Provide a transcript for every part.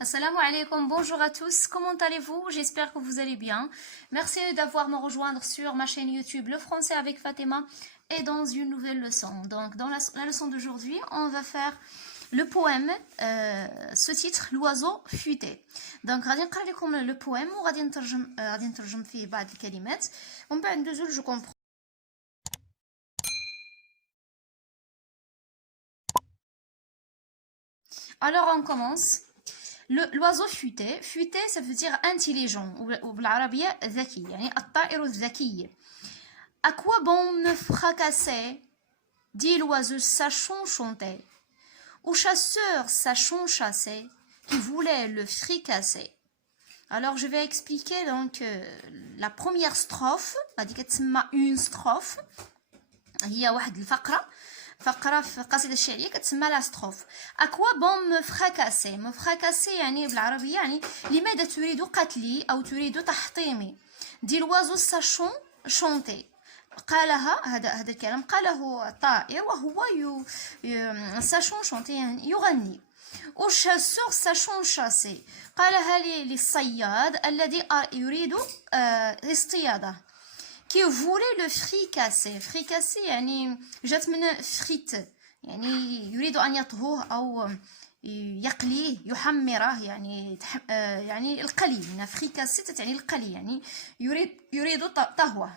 Assalamu alaikum, bonjour à tous, comment allez-vous? J'espère que vous allez bien. Merci d'avoir me rejoindre sur ma chaîne YouTube Le Français avec Fatima et dans une nouvelle leçon. Donc dans la leçon d'aujourd'hui, on va faire le poème, ce titre, L'oiseau futé. Donc غادي نقرا لكم le poème وغادي نترجم فيه بعض الكلمات ومن بعد ندوزو جو كومبرون. Alors on commence. L'oiseau futé, futé ça veut dire intelligent ou بالعربية ذكي يعني الطائر الذكي. À quoi bon me fracasser, dit l'oiseau sachant chanter, au chasseur sachant chasser, qui voulait le fricasser. Alors je vais expliquer donc la première strophe, هذه كتسمى une strophe, هي واحد الفقرة في القصيدة الشعرية كتسمى لا ستروف. أكوا بون مو فركاسي، مو فركاسي يعني بالعربية يعني لماذا تريد قتلي أو تريد تحطيمي. دي لوازو ساشون شونتي، قالها هذا الكلام قاله الطائر وهو ساشون شونتي يعني يغني. والشاسور ساشون شاسي، قالها للصياد الذي يريد اصطياده. qui voulait le fricasser. fricasser يعني جات من فريت يعني يريد أن يطهوه أو يقليه يحمره يعني يعني القلي. من فريكاسي تعني القلي يعني يريد طهوه.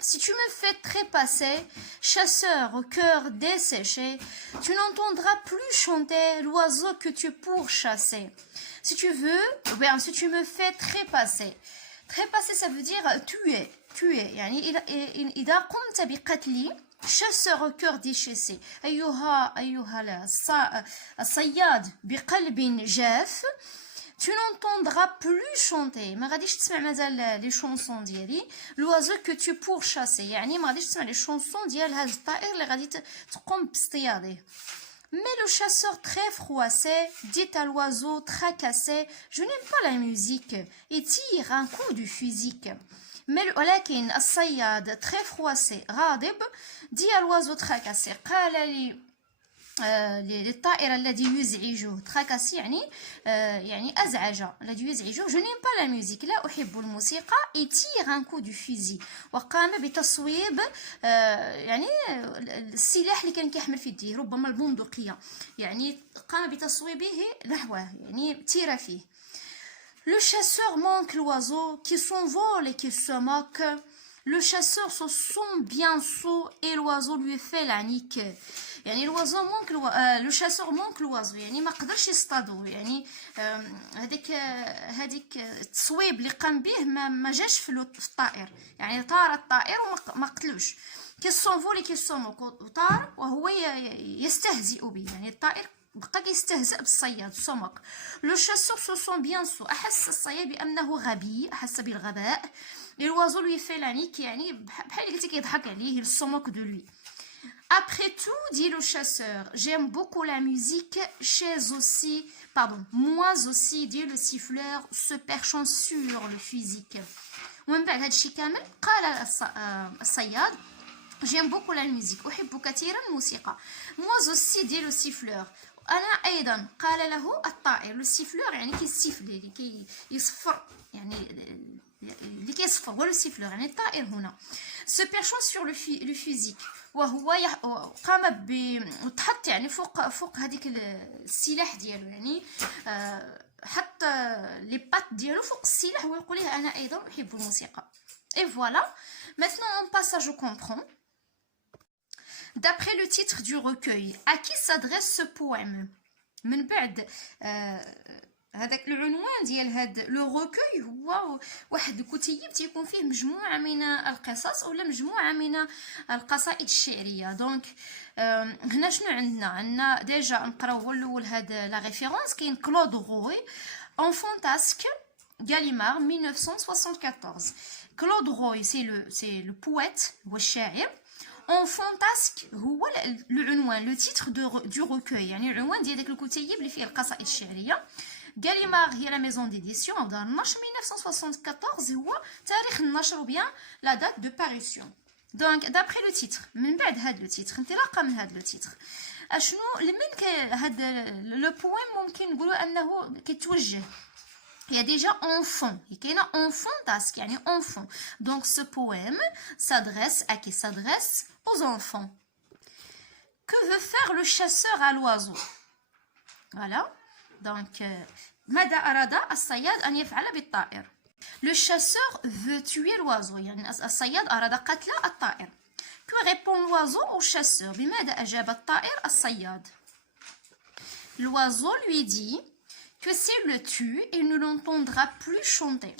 Si tu me fais trépasser, chasseur au cœur desséché, tu n'entendras plus chanter l'oiseau que tu pourchasser. Si tu veux, bien, si tu me fais trépasser. Trépasser, ça veut dire tuer. يعني إذا قمت بقتلي chasseur au cœur déchaissé أيها الصياد بقلب جاف tu n'entendras plus chanter ما غاديش تسمع مازال لي شونسون ديالي l'oiseau que tu pourchasser يعني ما غاديش تسمع لي شونسون ديال هذا الطائر اللي غادي تقوم باصطياده. Mais le chasseur très froissé dit à l'oiseau tracassé, je n'aime pas la musique, et tire un coup du fusil. ولكن الصياد très froissé غاضب dit à l'oiseau tracassé قال للطائر الذي يزعجه tracassé يعني أزعج الذي يزعجه je n'aime pas la musique لا أحب الموسيقى et tire un coup du fusil وقام بتصويب يعني السلاح اللي كان كيحمل في يديه ربما البندقية يعني قام بتصويبه نحوه يعني تير فيه. Le chasseur manque l'oiseau qui s'envole et qui se moque. Le chasseur se sent bien sot et l'oiseau lui fait la nique. يعني l'oiseau manque le chasseur manque l'oiseau يعني ما قدرش يصطادو يعني هذيك التصويب اللي قام به ما جاش في الطائر يعني طار الطائر وما قتلوش. كي s'envole et qui se moque طار وهو يستهزئ به يعني الطائر بقى كيستهزأ بالصياد السمك. لو شاسور سو سون بيان سو احس الصياد بانه غبي احس بالغباء. الوازو لوي في لانيك يعني بحال قلتي كيضحك عليه السمك دو لوي. Après tout, dit le chasseur, j'aime beaucoup la musique, moi aussi, dit le siffleur, se perchant sur le fusil. ومن بعد هادشي كامل قال الصياد j'aime beaucoup la musique أحب كثيرا الموسيقى. moi aussi dit le siffleur أنا أيضا قال له الطائر. لو سيفلور يعني كيسيفلي اللي كيصفر يعني اللي كيصفر هو لو سيفلور يعني الطائر هنا. سو بيرشون سور لو فيزيك وهو قام وتحط يعني فوق هذيك السلاح ديالو يعني حط لي بات ديالو فوق السلاح ويقول له أنا أيضا أحب الموسيقى. Et voilà, maintenant on passe à je comprends. D'après le titre du recueil, à qui s'adresse ce poème? من بعد هذاك العنوان ديال هذا لو روكوي هو واحد الكتيب تيكون فيه مجموعه من القصص ولا مجموعه من القصائد الشعريه. دونك هنا شنو عندنا ديجا نقراو هو الاول هذا لا ريفيرونس كاين كلود غوي en fantasque Gallimard 1974. Claude Roy c'est le poète هو الشاعر. En fantasque هو العنوان لو تيتر دو روكوي يعني العنوان ديال داك الكتيب اللي فيه القصائد الشعريه. Gallimard هي لا ميزون ديديسيون او دار النشر 1974 هو تاريخ النشر وبيان لا دات دو باريسيون. دونك دابري لو تيتر من بعد هاد لو تيتر انطلاقا من هاد لو تيتر اشنو من هذا لو بويم ممكن نقولوا انه كيتوجه. Il y a déjà enfant. Il y a enfant task, يعني enfant. Donc ce poème s'adresse à qui? S'adresse aux enfants. Que veut faire le chasseur à l'oiseau? Voilà. Donc ماذا أراد الصياد أن يفعل بالطائر؟ Le chasseur veut tuer l'oiseau. يعني الصياد أراد قتل الطائر. Que répond l'oiseau au chasseur? بماذا أجاب الطائر الصياد؟ L'oiseau lui dit que s'il le tue, il ne l'entendra plus chanter.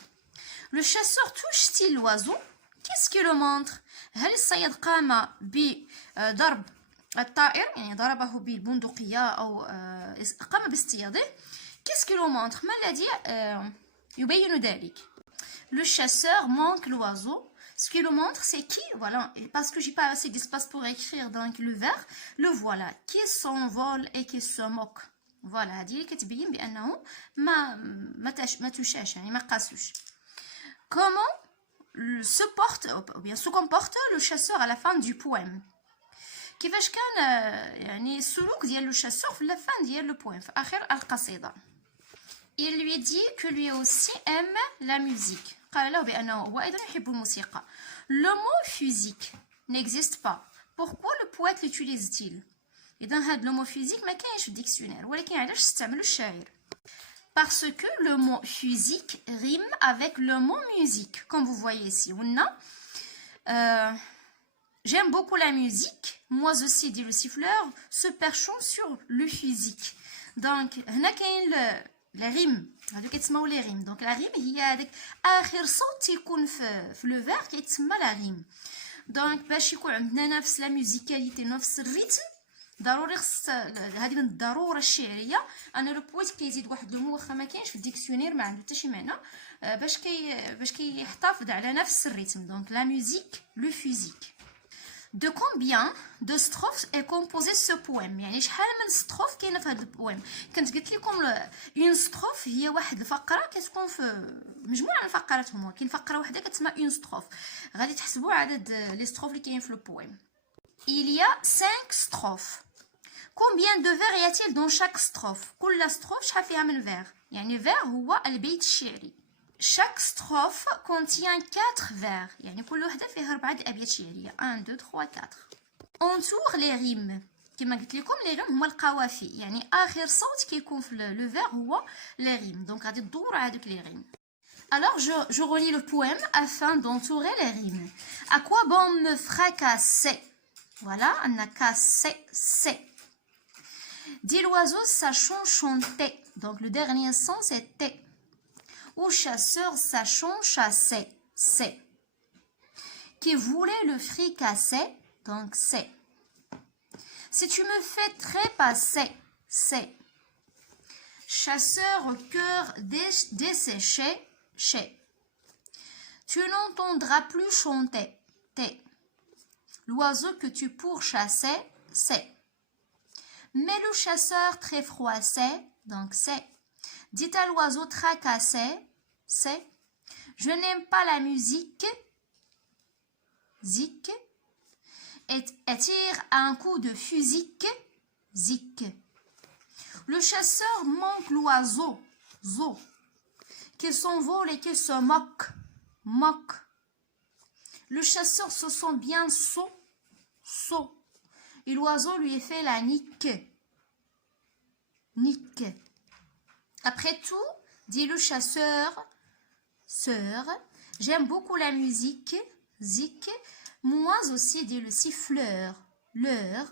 Le chasseur touche-t-il l'oiseau? Qu'est-ce qu'il le montre? هل الصياد قام بضرب الطائر؟ يعني ضربه بالبندقية أو قام باصطياده. Qu'est-ce qu'il le montre? ما الذي يبين ذلك? Le chasseur manque l'oiseau. Ce qui le montre, c'est qui? Voilà. Et parce que j'ai pas assez d'espace pour écrire donc le vers, le voilà. Qui s'envole et qui se moque. Voilà. هذه اللي كتبين بأنه ما تشاش يعني ما قاسوش. Comment se comporte le chasseur à la fin du poème? كيفاش كان يعني السلوك ديال لو شاسور في la fin ديال لو بويم في آخر القصيدة. Il lui dit que lui aussi aime la musique. قال له بأنه هو أيضا يحب الموسيقى. Le mot physique n'existe pas. Pourquoi le poète l'utilise-t-il? إذا هذا le mot physique ما كاينش في الديكسيونير. ولكن علاش استعملوا الشاعر؟ Parce que le mot physique rime avec le mot musique. Comme vous voyez ici. J'aime beaucoup la musique. Moi aussi, dit le siffleur, se perchant sur le physique. Donc, هنا كاين la rime. هادو كيتسموا لي ريم. دونك لا ريم هي هذاك اخر صوت تيكون في لو فير كيتسمى لا ريم. دونك باش يكون عندنا نفس لا ميوزيكاليتي نفس الريتم ضروري خص هذه من الضروره الشعريه ان لو بويت كيزيد واحد لو مو واخا ما كاينش في الديكسيونير ما عنده حتى شي معنى باش كيحتفظ على نفس الريتم. دونك لا ميوزيك لو فيزيك. De combien de strophes est composé ce poème؟ يعني شحال من ستروف كاينه في هذا البويم؟ كنت قلت لكم اون ستروف هي واحد الفقره كتكون في مجموعه من الفقرات هما. كاين فقره واحده كتسمى اون ستروف. غادي تحسبوا عدد لي ستروف اللي كاين في البويم. Il y a 5 strophes. Combien de vers y a-t-il dans chaque strophe؟ كل ستروف شحال فيها من فير؟ يعني فير هو البيت الشعري. Chaque strophe contient 4 vers. يعني كل وحده فيها 4 الابيات شعريه. 1 2 3 4. Entoure les rimes. كما قلت لكم لي ريم هما القوافي. يعني اخر صوت كيكون في لو فير هو لي ريم. دونك غادي تدوروا هذوك لي ريم. Alors je relis le poème afin d'entourer les rimes. À quoi bon me fracasser? Voilà, on a cassé, c'est. Dit l'oiseau sachant chanter. Donc le dernier son c'est T. Au chasseur sachant chasser, c'est. Qui voulait le fricasser, donc c'est. Si tu me fais trépasser, c'est. Chasseur au cœur desséché, chez. Tu n'entendras plus chanter, t'es. L'oiseau que tu pourchassais, c'est. Mais le chasseur très froissé, donc c'est. Dit à l'oiseau tracassé, c'est. Je n'aime pas la musique, zik. Et tire un coup de fusil, zik. Le chasseur manque l'oiseau, zo. Qui s'envole et qui se moque, moque. Le chasseur se sent bien sot, sot. Et l'oiseau lui fait la nique, nique. Après tout, dit le chasseur, sœur, j'aime beaucoup la musique, zik. Moi aussi, dit le siffleur, leur,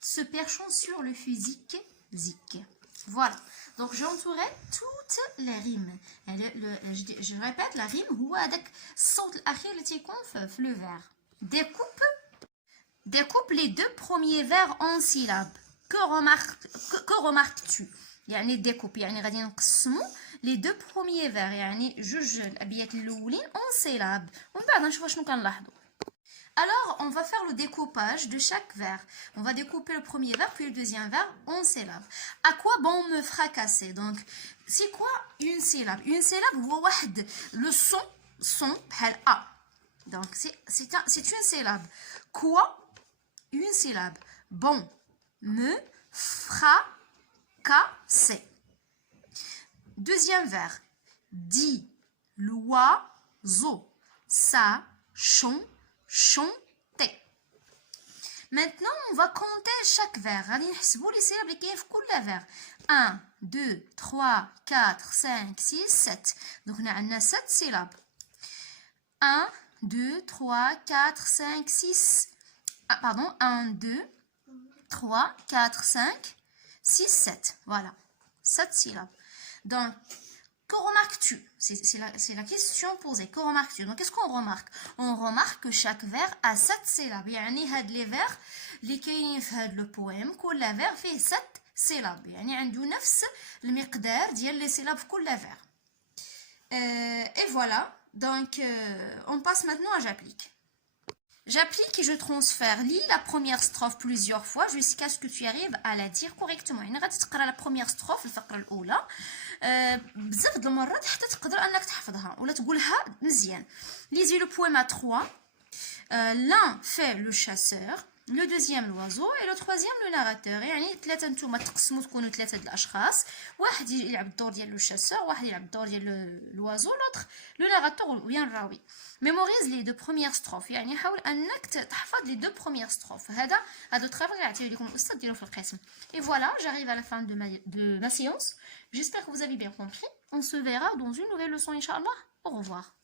se perchant sur le fusil, zik. Voilà. Donc j'ai entouré toutes les rimes. Je répète, la rime هو هذاك الصوت الأخير اللي تيكون في le vers. Découpe les 2 premiers vers en syllabes. Que remarques-tu؟ يعني découpe يعني غادي نقسموا les 2 premiers vers يعني جوج الأبيات الأولين en syllabes. ومن بعد نشوفوا شنو كنلاحظوا. Alors, on va faire le découpage de chaque vers. On va découper le premier vers, puis le deuxième vers en syllabes. À quoi bon me fracasser? Donc, c'est quoi une syllabe? Une syllabe, le son, A. Donc, c'est une syllabe. Quoi? Une syllabe. Bon, me, fracasser. Deuxième vers. Dit l'oiseau. Ça chanter. Maintenant, on va compter chaque vers. Allez, نحسبوا les syllabes اللي كاين في كل vers. 1, 2, 3, 4, 5, 6, 7. Donc, on a 7 syllabes. 1, 2, 3, 4, 5, 6. Ah, pardon, 1, 2, 3, 4, 5, 6, 7. Voilà, 7 syllabes. Donc, que remarques-tu? C'est la question posée. Que remarques-tu? Donc, qu'est-ce qu'on remarque? On remarque que chaque vers a 7 syllabes. يعني هاد les vers اللي كاينين في هاد le poème كل vers فيه 7 syllabes. يعني عنده نفس المقدار ديال les syllabes في كل vers. Et voilà. Donc, on passe maintenant à j'applique. J'applique et je transfère. Lis la première strophe plusieurs fois jusqu'à ce que tu arrives à la dire correctement. يعني غادي تقرا la première strophe الفقرة الأولى بزاف د المرات حتى تقدر أنك تحفظها ولا تقولها مزيان. Lisez le poème à 3. L'un fait le chasseur, le deuxième l'oiseau et le troisième le narrateur. يعني ثلاثة نتوما تقسموا تكونوا ثلاثة د الأشخاص. واحد يلعب الدور ديال لو chasseur, واحد يلعب الدور ديال l'oiseau, l'autre le narrateur ou bien le rawi. Mémorise les deux premières strophes. يعني حاول أنك تحفظ les deux premières strophes. هذا الترافاي اللي عطيه لكم الأستاذ ديالو في القسم. Et voilà, j'arrive à la fin de ma séance. J'espère que vous avez bien compris. On se verra dans une nouvelle leçon, Inch'Allah. Au revoir.